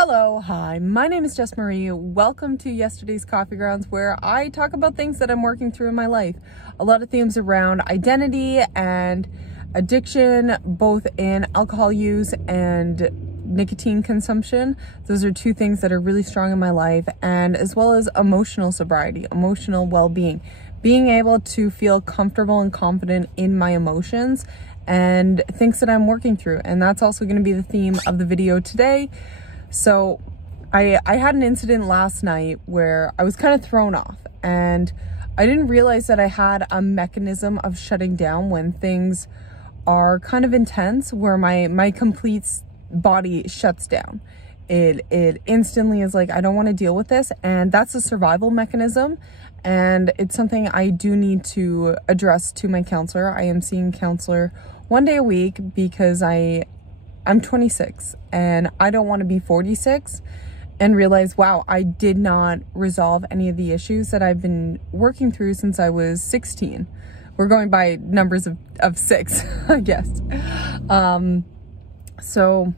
Hello, hi, my name is Jess Marie. Welcome to yesterday's Coffee Grounds, where I talk about things that I'm working through in my life. A lot of themes around identity and addiction, both in alcohol use and nicotine consumption. Those are two things that are really strong in my life, and as well as emotional sobriety, emotional well-being, being able to feel comfortable and confident in my emotions and things that I'm working through. And that's also going to be the theme of the video today. So I had an incident last night where I was kind of thrown off, and I didn't realize that I had a mechanism of shutting down when things are kind of intense, where my complete body shuts down. It instantly is like, I don't want to deal with this, and that's a survival mechanism, and it's something I do need to address to my counselor. I am seeing a counselor one day a week because I'm 26 and I don't want to be 46 and realize, wow, I did not resolve any of the issues that I've been working through since I was 16. We're going by numbers of 6, I guess. So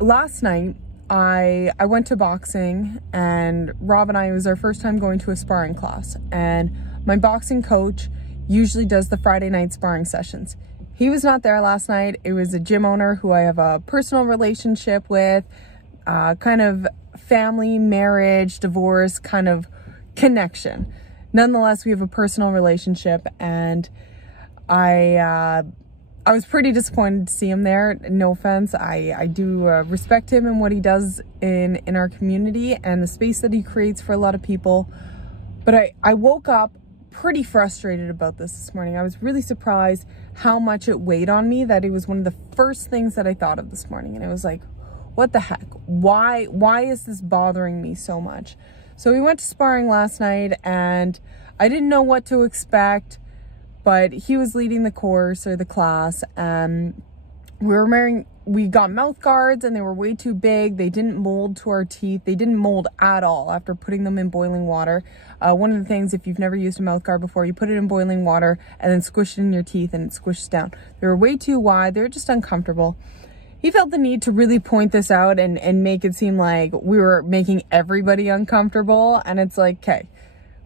last night I went to boxing, and Rob and it was our first time going to a sparring class, and my boxing coach usually does the Friday night sparring sessions. He was not there last night. It was a gym owner who I have a personal relationship with, kind of family, marriage, divorce kind of connection. Nonetheless, we have a personal relationship, and I was pretty disappointed to see him there. No offense. I do respect him and what he does in our community and the space that he creates for a lot of people. But I woke up pretty frustrated about this morning. I was really surprised how much it weighed on me that it was one of the first things that I thought of this morning. And it was like, what the heck? Why is this bothering me so much? So we went to sparring last night, and I didn't know what to expect, but he was leading the course or the class, and we got mouth guards, and they were way too big. They didn't mold to our teeth. They didn't mold at all after putting them in boiling water. One of the things, if you've never used a mouth guard before, you put it in boiling water and then squish it in your teeth, and it squishes down. They were way too wide. They were just uncomfortable. He felt the need to really point this out and make it seem like we were making everybody uncomfortable. And it's like, okay,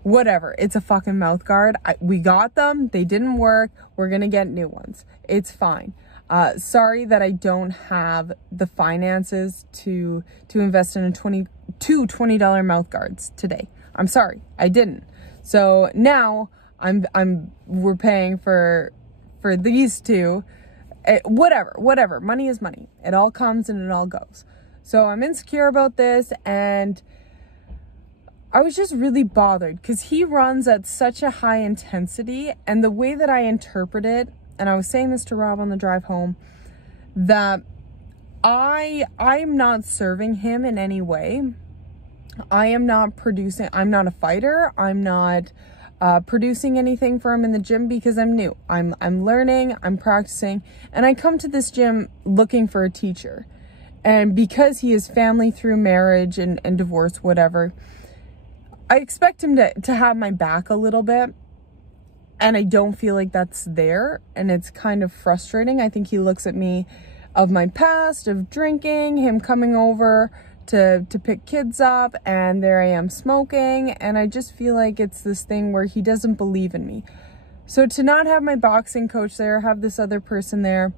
whatever. It's a fucking mouth guard. We got them. They didn't work. We're going to get new ones. It's fine. Sorry that I don't have the finances to invest in two $20 mouth guards today. I'm sorry, I didn't. So now we're paying for these two. Whatever. Money is money. It all comes and it all goes. So I'm insecure about this, and I was just really bothered because he runs at such a high intensity, and the way that I interpret it, and I was saying this to Rob on the drive home, that I'm not serving him in any way. I'm not a fighter. I'm not producing anything for him in the gym because I'm new. I'm learning, I'm practicing, and I come to this gym looking for a teacher. And because he is family through marriage and divorce, whatever, I expect him to have my back a little bit. And I don't feel like that's there, and it's kind of frustrating. I think he looks at me of my past, of drinking, him coming over to pick kids up, and there I am smoking, and I just feel like it's this thing where he doesn't believe in me. So to not have my boxing coach there, have this other person there,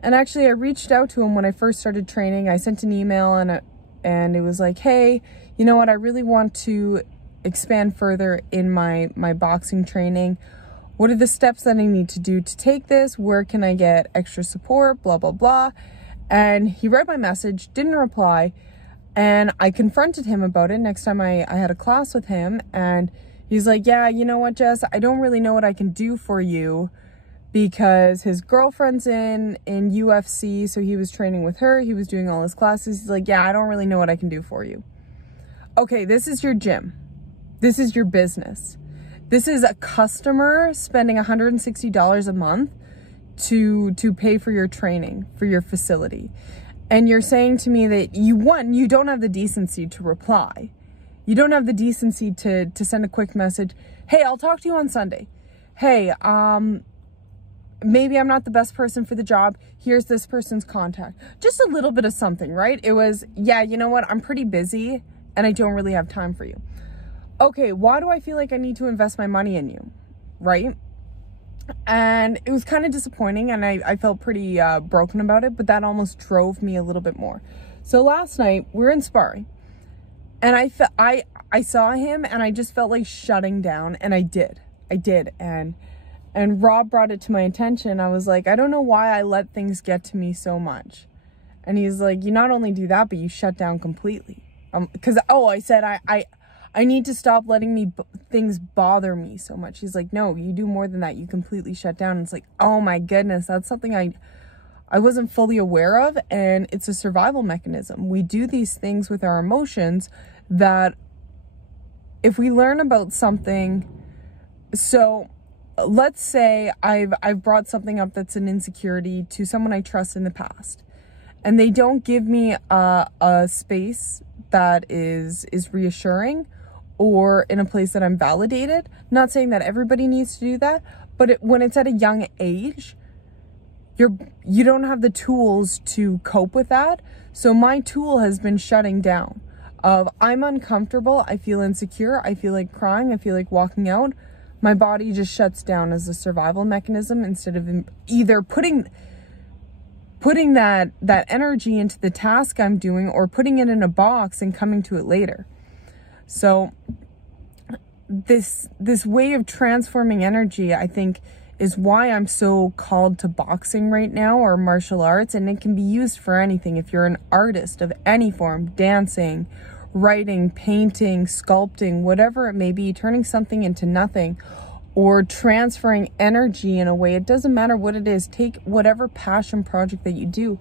and actually I reached out to him when I first started training. I sent an email, and it was like, hey, you know what, I really want to expand further in my boxing training. What are the steps that I need to do to take this? Where can I get extra support? Blah, blah, blah. And he read my message, didn't reply. And I confronted him about it next time I had a class with him. And he's like, yeah, you know what, Jess? I don't really know what I can do for you, because his girlfriend's in UFC. So he was training with her. He was doing all his classes. He's like, yeah, I don't really know what I can do for you. Okay, this is your gym. This is your business. This is a customer spending $160 a month to pay for your training, for your facility. And you're saying to me that you don't have the decency to reply. You don't have the decency to send a quick message. Hey, I'll talk to you on Sunday. Hey, maybe I'm not the best person for the job. Here's this person's contact. Just a little bit of something, right? It was, yeah, you know what? I'm pretty busy and I don't really have time for you. Okay, why do I feel like I need to invest my money in you, right? And it was kind of disappointing, and I felt pretty broken about it, but that almost drove me a little bit more. So last night, we were in sparring, and I saw him, and I just felt like shutting down, and I did. And Rob brought it to my attention. I was like, I don't know why I let things get to me so much. And he's like, you not only do that, but you shut down completely. Because, I said, I need to stop letting things bother me so much. He's like, no, you do more than that. You completely shut down. And it's like, oh my goodness, that's something I wasn't fully aware of. And it's a survival mechanism. We do these things with our emotions that if we learn about something, so let's say I've brought something up that's an insecurity to someone I trust in the past, and they don't give me a space that is reassuring, or in a place that I'm validated. Not saying that everybody needs to do that, but when it's at a young age, you don't have the tools to cope with that. So my tool has been shutting down. I'm uncomfortable, I feel insecure, I feel like crying, I feel like walking out. My body just shuts down as a survival mechanism, instead of either putting that energy into the task I'm doing, or putting it in a box and coming to it later. So this way of transforming energy, I think, is why I'm so called to boxing right now, or martial arts. And it can be used for anything. If you're an artist of any form, dancing, writing, painting, sculpting, whatever it may be, turning something into nothing, or transferring energy in a way, it doesn't matter what it is. Take whatever passion project that you do.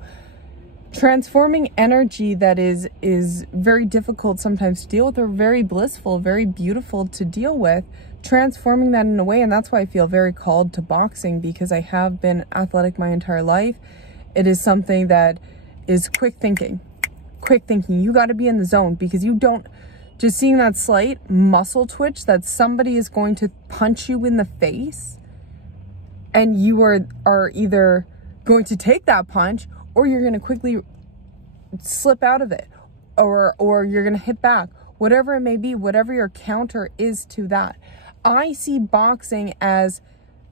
Transforming energy that is very difficult sometimes to deal with, or very blissful, very beautiful to deal with, transforming that in a way. And that's why I feel very called to boxing, because I have been athletic my entire life. It is something that is quick thinking. You got to be in the zone, because you don't, just seeing that slight muscle twitch that somebody is going to punch you in the face, and you are either going to take that punch, or you're going to quickly slip out of it, or you're going to hit back, whatever it may be, whatever your counter is to that. I see boxing as,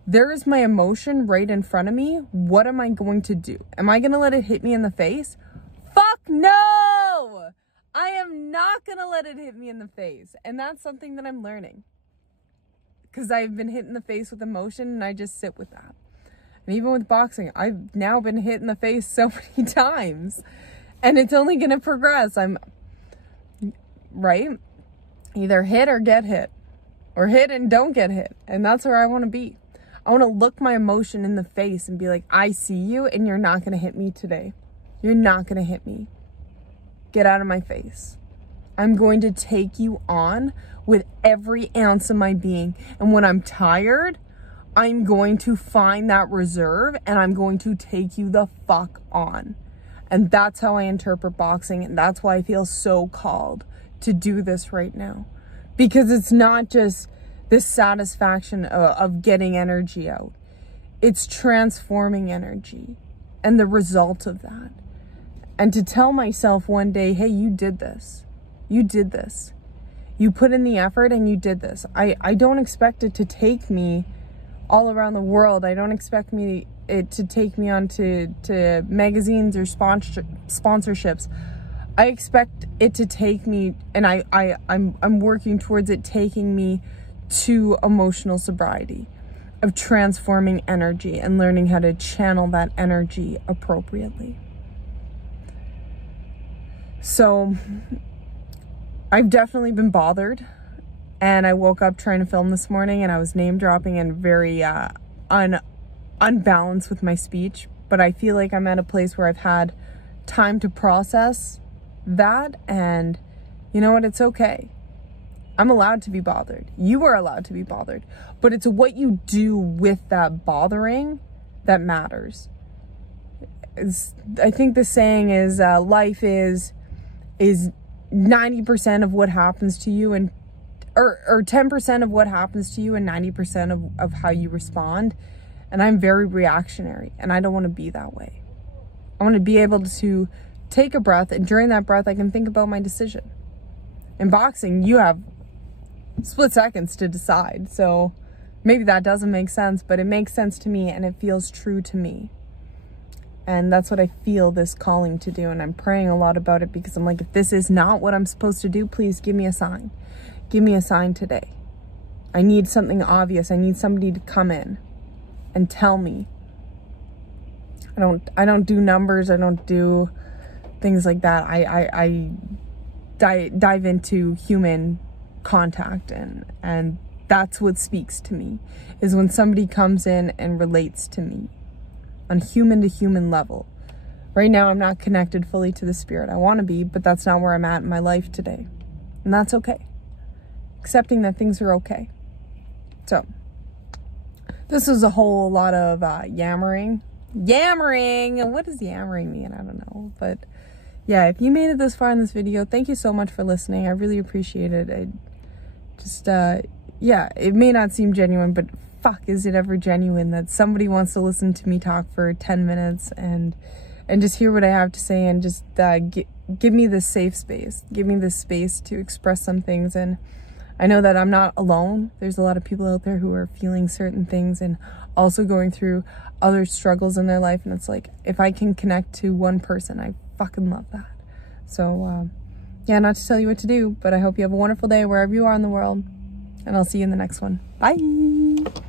there is my emotion right in front of me. What am I going to do? Am I going to let it hit me in the face? Fuck no! I am not going to let it hit me in the face. And that's something that I'm learning, because I've been hit in the face with emotion, and I just sit with that. And even with boxing, I've now been hit in the face so many times, and it's only going to progress. Right? Either hit or get hit, or hit and don't get hit. And that's where I want to be. I want to look my emotion in the face and be like, I see you, and you're not going to hit me today. You're not going to hit me. Get out of my face. I'm going to take you on with every ounce of my being. And when I'm tired, I'm going to find that reserve, and I'm going to take you the fuck on. And that's how I interpret boxing. And that's why I feel so called to do this right now. Because it's not just the satisfaction of getting energy out. It's transforming energy and the result of that. And to tell myself one day, hey, you did this. You did this. You put in the effort and you did this. I don't expect it to take me all around the world. I don't expect it to take me on to magazines or sponsorships. I expect it to take me, and I'm working towards it taking me to emotional sobriety, of transforming energy and learning how to channel that energy appropriately. So I've definitely been bothered, and I woke up trying to film this morning, and I was name dropping and very unbalanced with my speech, but I feel like I'm at a place where I've had time to process that, and you know what, it's okay. I'm allowed to be bothered. You are allowed to be bothered, but it's what you do with that bothering that matters. I think the saying is life is 90% of what happens to you, and or 10% of what happens to you, and 90% of how you respond. and I'm very reactionary, and I don't want to be that way. I want to be able to take a breath, and during that breath, I can think about my decision. In boxing, you have split seconds to decide, so maybe that doesn't make sense, but it makes sense to me, and it feels true to me. And that's what I feel this calling to do, and I'm praying a lot about it, because I'm like, if this is not what I'm supposed to do, please give me a sign. Give me a sign today. I need something obvious. I need somebody to come in and tell me. I don't do numbers. I don't do things like that. I dive into human contact, and that's what speaks to me, is when somebody comes in and relates to me on human to human level. Right now, I'm not connected fully to the spirit. I want to be, but that's not where I'm at in my life today. And that's okay. Accepting that things are okay. So, this is a whole lot of yammering. Yammering! What does yammering mean? I don't know. But yeah, if you made it this far in this video, thank you so much for listening. I really appreciate it. I just, yeah, it may not seem genuine, but fuck, is it ever genuine that somebody wants to listen to me talk for 10 minutes and just hear what I have to say, and just give me this safe space. Give me this space to express some things. And I know that I'm not alone. There's a lot of people out there who are feeling certain things and also going through other struggles in their life. And it's like, if I can connect to one person, I fucking love that. So, yeah, not to tell you what to do, but I hope you have a wonderful day wherever you are in the world. And I'll see you in the next one. Bye.